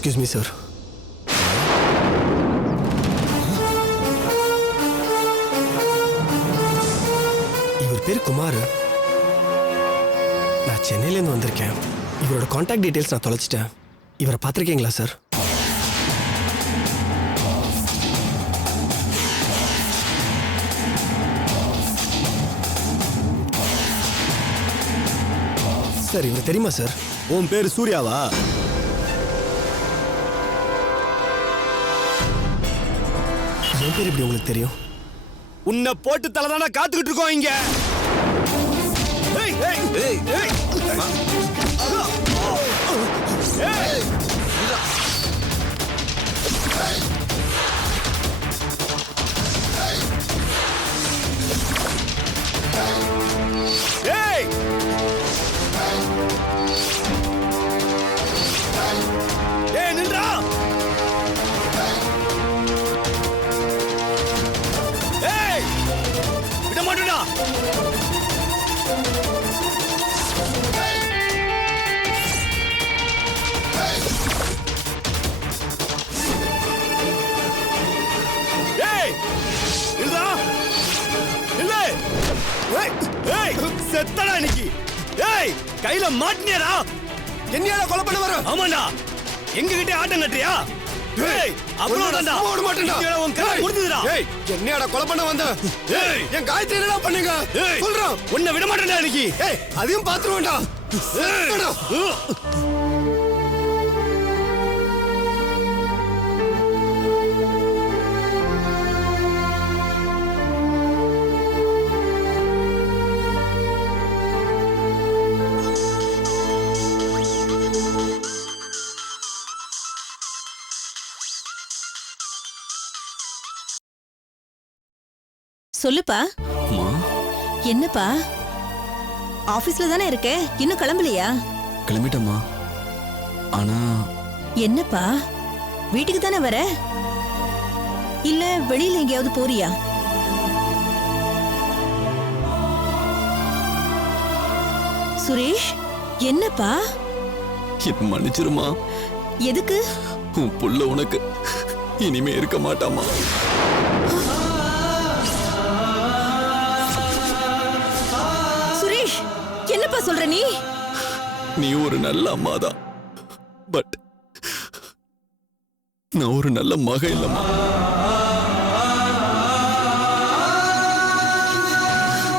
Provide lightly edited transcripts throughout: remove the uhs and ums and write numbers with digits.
Excuse me sir. இவர் பேர் குமார். நான் சென்னையிலேருந்து வந்திருக்கேன். இவரோட கான்டாக்ட் டீட்டெயில்ஸ் நான் தொலைச்சிட்டேன். இவரை பார்த்துருக்கீங்களா சார்? சார் இவர் தெரியுமா சார்? உன் பேர் சூர்யாவா? என் பேர் எப்படி உங்களுக்கு தெரியும்? உன்னை போட்டு தலைதானா காத்துக்கிட்டு இருக்கோம் இங்க. நின்றா. விட மாட்டேடா. செத்தடா இன்னைக்கு. கையில மாட்டினியடா. என்னையால கொலை பண்ண வர? ஆமாண்டா. எங்க கிட்ட ஆட்டம் கட்டுறியா? அவ்வளவுதான்டா. ஓட மாட்டேன்டா. உன் கை முடிஞ்சுதுடா. என்னையாட கொலை பண்ண வந்த? என் காயத்ரி என்னடா பண்ணுங்க? சொல்றேன். உன்னை விட மாட்டேன்டா இன்னைக்கு. அதையும் பாத்துருவேன்டா. சொல்லுப்பா. என்னப்பா ஆபீஸ்ல தானே இருக்க, இன்னும் கிளம்பலையா? கிளம்பிட்டம்மா. ஆனா என்னப்பா வீட்டுக்கு தானே வர, இல்ல வெளியில எங்கேயாவது போறியா? சுரேஷ் என்னப்பா? என்ன மன்னிச்சிருமா. எதுக்கு? உன் புள்ள உனக்கு இனிமே இருக்க மாட்டாமா. சுரேஷ் என்னப்பா சொல்ற நீ? நீ ஒரு நல்ல அம்மாதான், பட் நான் ஒரு நல்ல மக இல்லம்மா.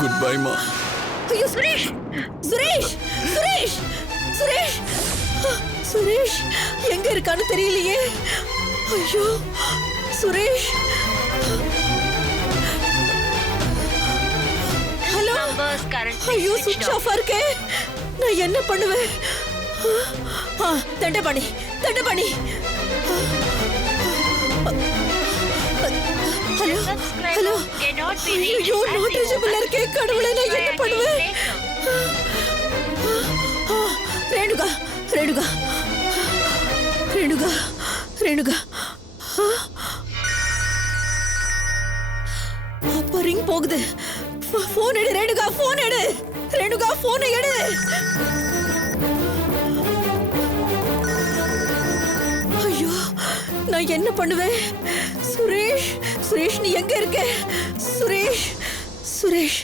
குட் பை மா. ஐயோ சுரேஷ், சுரேஷ், சுரேஷ், சுரேஷ், சுரேஷ் எங்க இருக்கான்னு தெரியலையே. ஐயோ சுரேஷ். ஹலோ. ஐயோ சுவிட்ச் ஆஃப் இருக்கே. நான் என்ன பண்ணுவேன்? தண்டபாணி, தண்டபாணி. Hello hello. ஐயோ நாட் ரீச்சபிள் இருக்கே. கடவுளே நான் என்ன பண்ணுவேன்? ரேணுகா, ரேணுகா, ரேணுகா, ரேணுகா. அப்பா ரிங் போகுது. போன் எடு ரேணுகா, போன் எடு ரேணுகா, போனை எடு. ஐயோ நான் என்ன பண்ணுவேன்? சுரேஷ், சுரேஷ் நீ எங்க இருக்க? சுரேஷ், சுரேஷ்.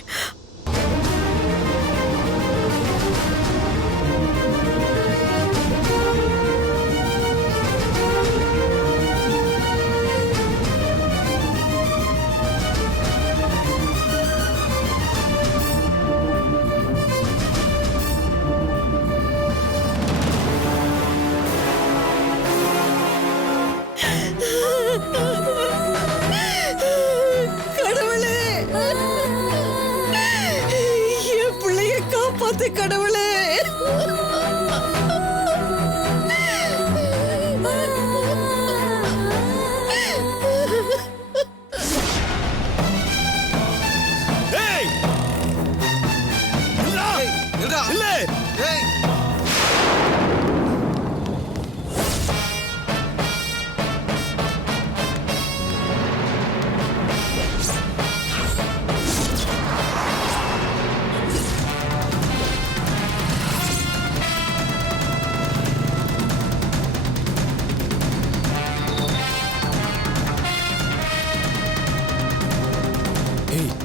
கடவுளே, என் பிள்ளைய காப்பாத்து கடவுளே.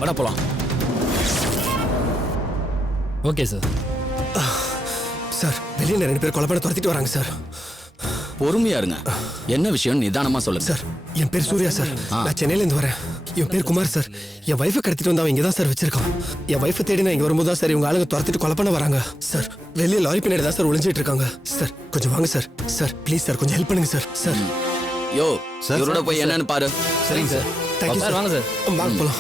வட போலாம். Okay sir. சார் வெளியே 2 பேர் கொலை பண்ண துரத்திட்டு வராங்க சார். பொறுமையா இருங்க. என்ன விஷயம் நிதானமா சொல்லுங்க. சார் என் பேர் சூர்யா சார். நான் சென்னையிலேருந்து வரேன். என் பேர் குமார் சார். என் வைஃபை கடத்திட்டு வந்து அவன் இங்கே தான் சார் வச்சிருக்கான். என் வைஃபை தேடி நான் இங்கே வரும்போது தான் சார் இவங்க ஆளுங்க துரத்திட்டு கொலை பண்ண வராங்க சார். வெளியே லாரி பின்னாடி தான் சார் ஒளிஞ்சிட்டு இருக்காங்க சார். கொஞ்சம் வாங்க சார். சார் ப்ளீஸ் சார் கொஞ்சம் ஹெல்ப் பண்ணுங்க சார். சார் யோ இவரோட போய் என்னன்னு பாரு. சரிங்க சார். Thank you sir. வாங்க சார். வாங்க போலாம்.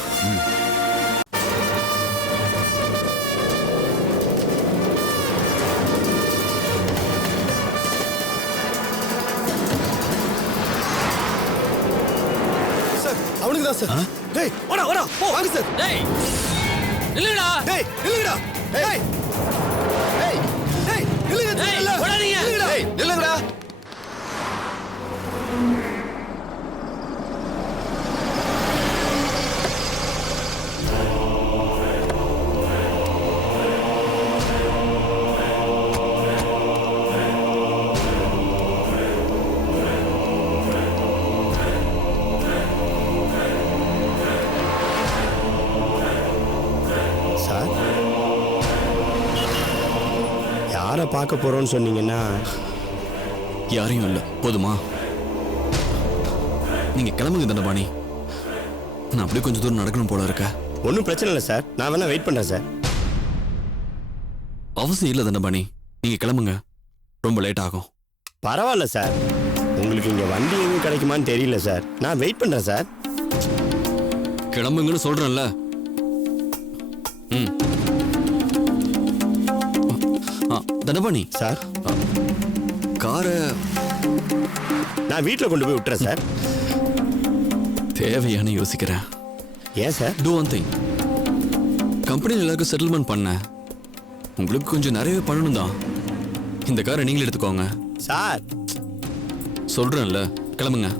சார் அவனுக்கு தான் சார். டேய் வாடா வாடா போ வாங்க சார். டேய் நில்லுடா. டேய் நில்லுங்கடா. டேய் டேய் டேய் நில்லுங்க. டேய் ஓடாதீங்க. டேய் நில்லுங்கடா. சார் யாரை பார்க்க போறோம்னு சொன்னீங்கன்னா யாரையும் இல்ல போதுமா? நீங்க கிளம்புங்க தண்டபாணி. நான் அப்படியே கொஞ்சம் தூரம் நடக்கணும் போல இருக்க. ஒன்றும் பிரச்சனை இல்லை சார். நான் வேணா வெயிட் பண்ணுறேன் சார். அவசியம் இல்லை தண்டபாணி, நீங்க கிளம்புங்க. ரொம்ப லேட் ஆகும். பரவாயில்ல சார். உங்களுக்கு இங்கே வண்டி எதுவும் கிடைக்குமான்னு தெரியல சார். நான் வெயிட் பண்ணுறேன் சார். கிளம்புங்கன்னு சொல்றேன்ல. ம். தண்டபாணி சார் காரை நான் வீட்டில் கொண்டு போய் விட்டுறேன் சார். தேவையான யோசிக்கிறேன். ஏன் சார்? Two one thing. கம்பெனியில் எல்லாருக்கும் செட்டில்மெண்ட் பண்ணேன். உங்களுக்கு கொஞ்சம் நிறையவே பண்ணணும் தான். இந்த காரை நீங்களே எடுத்துக்கோங்க. சார் சொல்றேன்ல, கிளம்புங்க.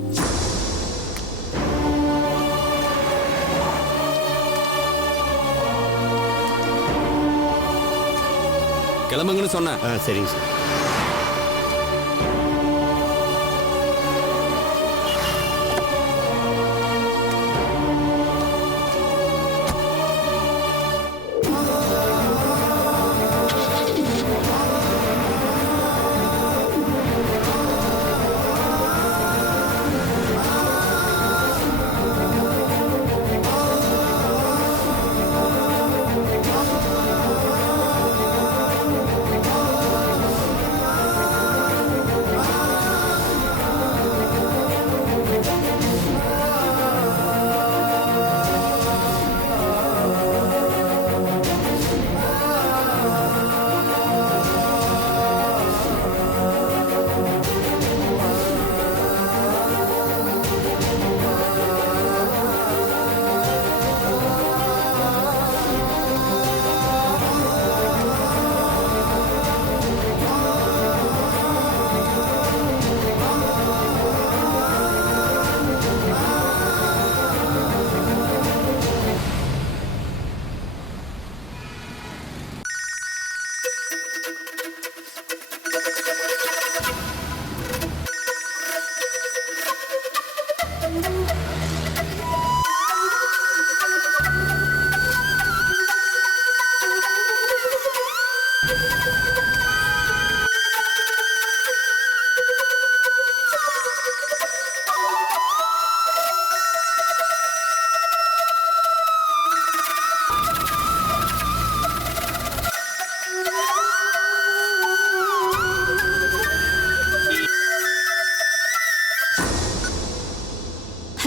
கிளம்புங்கன்னு சொன்னேன். சரிங்க சார்.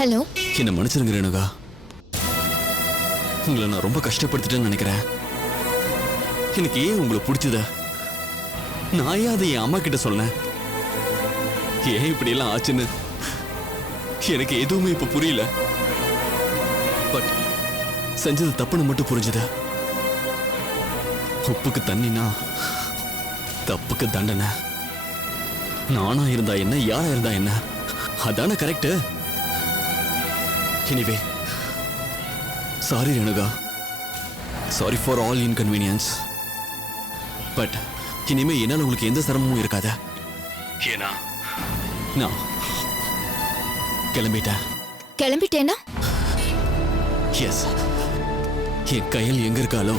ஹலோ. என்ன மன்னிச்சிருங்க ரேணுகா. உங்களை நான் ரொம்ப கஷ்டப்படுத்திட்டேன்னு நினைக்கிறேன். எனக்கு ஏன் உங்களை பிடிச்சத நான் ஏன் அதை என் அம்மா கிட்ட சொன்னேன்? ஏன் இப்படி எல்லாம் ஆச்சுன்னு எனக்கு எதுவுமே இப்ப புரியல. பட் செஞ்சது தப்புன்னு மட்டும் புரிஞ்சுது. உப்புக்கு தண்ணினா தப்புக்கு தண்டனை. நானா இருந்தா என்ன, யாரா இருந்தா என்ன, அதான correct. Anyway sorry Renuka. Sorry for all inconvenience. But இனிமே என்னால் உங்களுக்கு எந்த சிரமமும் இருக்காது. ஏன்னா நான் கிளம்பிட்டேன். கிளம்பிட்டேனா? எஸ், என் கையில் எங்க இருக்காளோ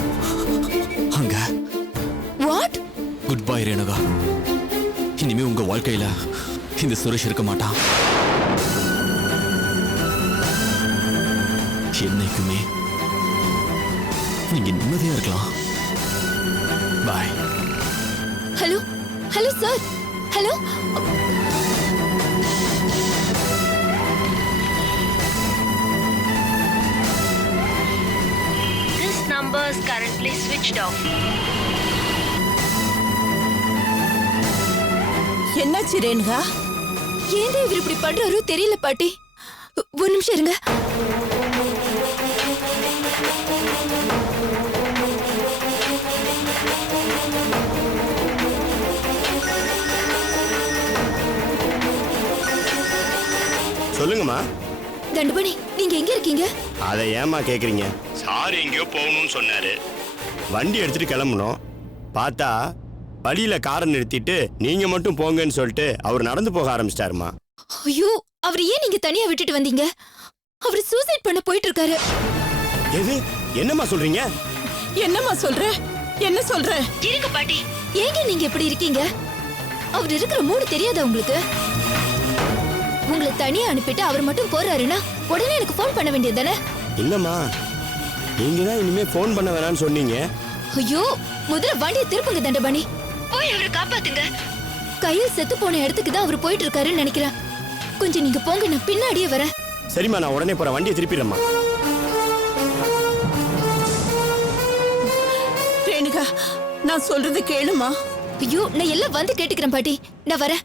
அங்க வாட்? Good bye Renuka. இனிமே உங்க வாழ்க்கையில இந்த சுரேஷ் இருக்க மாட்டான். என்னைக்குமே நீங்க நிம்மதியா இருக்கலாம். Bye. Hello hello sir, hello. This number is currently switched off. என்னாச்சு ரேணுகா? ஏன் இவர் இப்படி பண்றாரோ தெரியல பாட்டி. ஒரு நிமிஷம் இருங்க. சொல்லுங்கம்மா. தண்டுபணி, நீங்க எங்க இருக்கீங்க? அதை ஏமா கேக்குறீங்க? சார் எங்கேயோ போகணும்னு சொன்னாரு, வண்டி எடுத்துட்டு கிளம்பணும். பார்த்தா வழியில காரை நிறுத்திட்டு நீங்க மட்டும் போங்கன்னு சொல்லிட்டு அவர் நடந்து போக ஆரம்பிச்சிட்டாருமா. ஐயோ, அவர் ஏன் நீங்க தனியா விட்டுட்டு வந்தீங்க? அவர் சூசைட் பண்ண போயிட்டு இருக்காரு. எது? என்னம்மா சொல்றீங்க? என்னம்மா சொல்ற? என்ன சொல்ற? இருங்க பாட்டி, ஏங்க நீங்க இப்படி இருக்கீங்க? அவர் இருக்கிற மூடு தெரியாதா உங்களுக்கு? உங்களை தனியா அனுப்பிட்டு அவர் மட்டும் போறாருன்னா உடனே எனக்கு ஃபோன் பண்ண வேண்டியது தானே? இல்லம்மா, நீங்க தான் இனிமே ஃபோன் பண்ண வேணாம்னு சொன்னீங்க. ஐயோ, முதல்ல வண்டியை திருப்புங்க தண்டபாணி. போய் அவரை காப்பாத்துங்க. கையில் செத்து போன இடத்துக்கு தான் அவர் போயிட்டு இருக்காருன்னு நினைக்கிறேன். கொஞ்சம் நீங்க போங்க, நான் பின்னாடியே வரேன். சரிம்மா, நான் உடனே போறேன். வண்டியை திருப்பிடுறேம்மா. ரேணுகா, நான் சொல்றது கேளுமா. ஐயோ, நான் எல்லாம் வந்து கேட்டுக்கிறேன் பாட்டி. நான் வரேன்.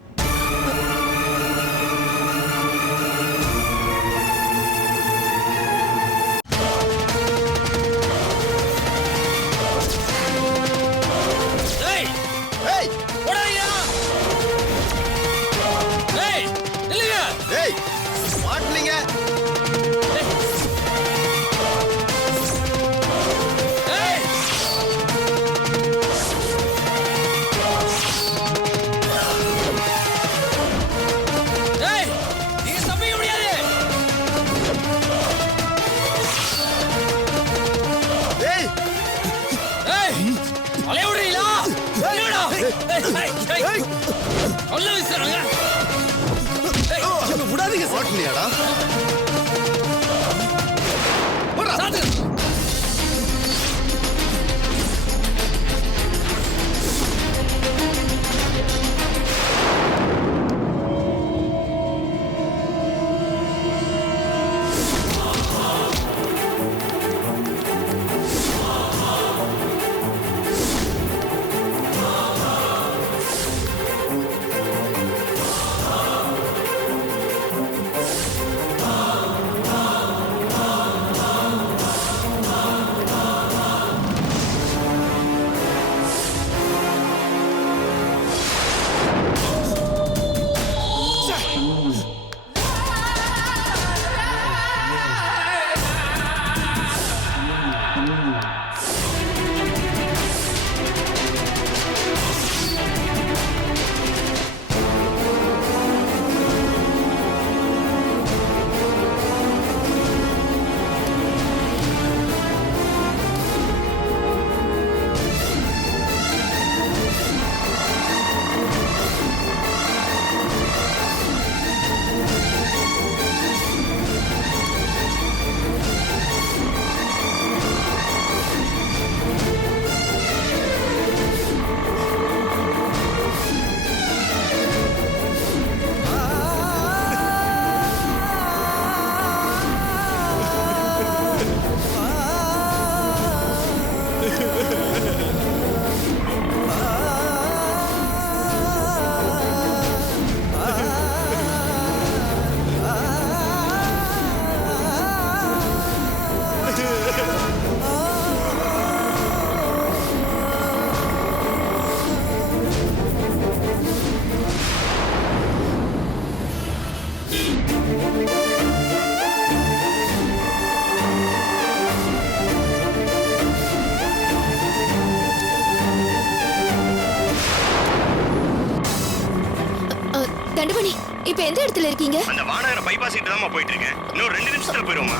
தண்டபாணி, இப்ப எந்த இடத்துல இருக்கீங்க? அந்த வானகர பைபாஸ் கிட்ட தான் போயிட்டு இருக்கேன். இன்னும் 2 நிமிஷத்துல போயிடுவோமா?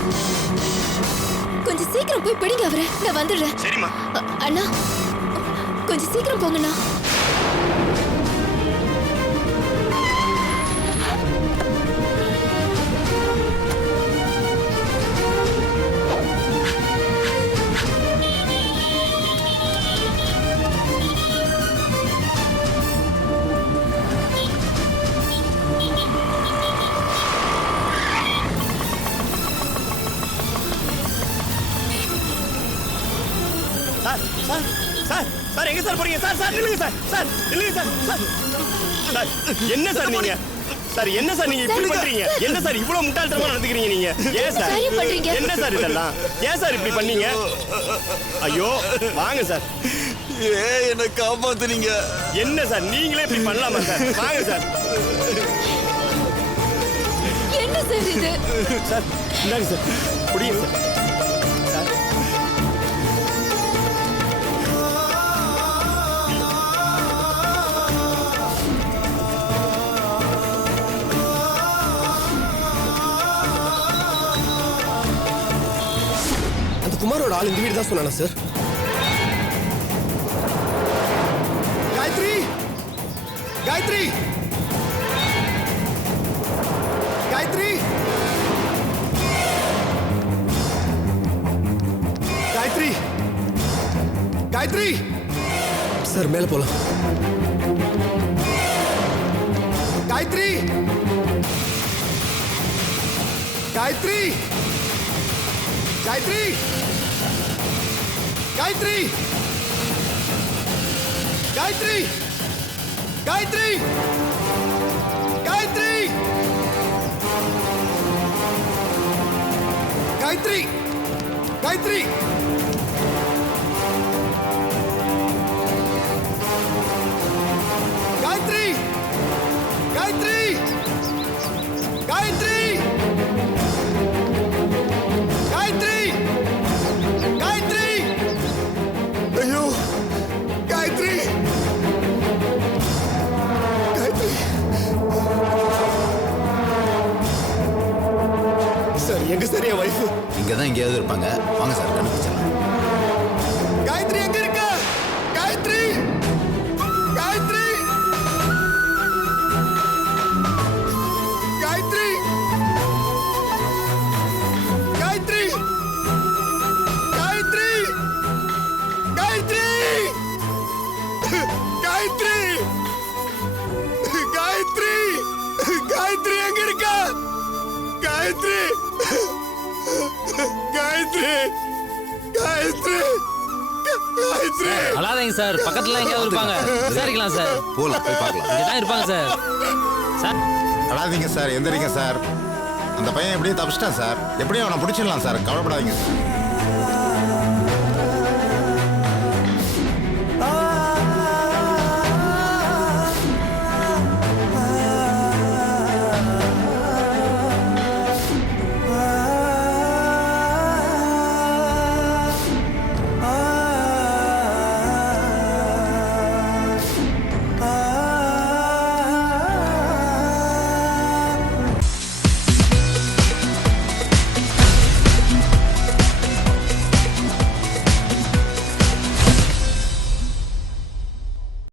கொஞ்சம் சீக்கிரம் போய் பிடிங்க அவரை. நான் வந்துடுறேன். சரிம்மா. அண்ணா கொஞ்சம் சீக்கிரம் போங்கண்ணா. சார் சார் சார் சார் எங்க சார் போறீங்க? சார் சார் நில்லுங்க சார். சார் நில்லுங்க சார். சார் சார் என்ன சார் நீங்க? சார் என்ன சார் நீங்க இப்படி பண்றீங்க? என்ன சார் இவ்வளவு முட்டாள்தனமா நடந்துக்கிறீங்க நீங்க? ஏன் சார் சரி பண்றீங்க. என்ன சார் இதெல்லாம்? ஏன் சார் இப்படி பண்ணீங்க? ஐயோ வாங்க சார். என்ன காப்பாத்துனீங்க. என்ன சார் நீங்களே இப்படி பண்ணலாமா சார்? வாங்க சார். என்ன சார் இது? சார் இந்தாங்க சார். புடிங்க சார். சார் அந்த குமாரோட ஆள் இந்த வீடு தான் சொன்னானா சார்? காயத்ரி காயத்ரி காயத்ரி காயத்ரி காயத்ரி சார் மேலே போலாம். காயத்ரி காயத்ரி காயத்ரி காயத்ரி காயத்ரி காயத்ரி காயத்ரி காயத்ரி காயத்ரி காயத்ரி காயத்ரி காயத்ரி காயத்ரி காயத்ரி ஐயோ காயத்ரி காயத்ரி சார் எங்க சார் என் வைஃப்? இங்க தான் எங்கேயாவது இருப்பாங்க. வாங்க சார் கண்டுபிடிச்சிடலாம். காயத்ரி எங்க இருக்க? காயத்ரி காயத்ரி காயத்ரி காயத்ரி காயத்ரி காயத்ரி காயத்ரி காயத்ரி காயத்ரி எங்க இருக்க? காயத்ரி காயத்ரி காயத்ரி காயத்ரி அழாதீங்க சார். பக்கத்துல எங்கேயாவது இருப்பாங்க. விசாரிக்கலாம் சார். போலாம் போய் பார்க்கலாம். இங்கதான் இருப்பாங்க சார். சார் அழாதீங்க சார், எந்திரிங்க சார். அந்த பையன் எப்படியும் தப்பிச்சிட்டான் சார். எப்படியும் அவனை பிடிச்சிடலாம் சார், கவலைப்படாதீங்க சார்.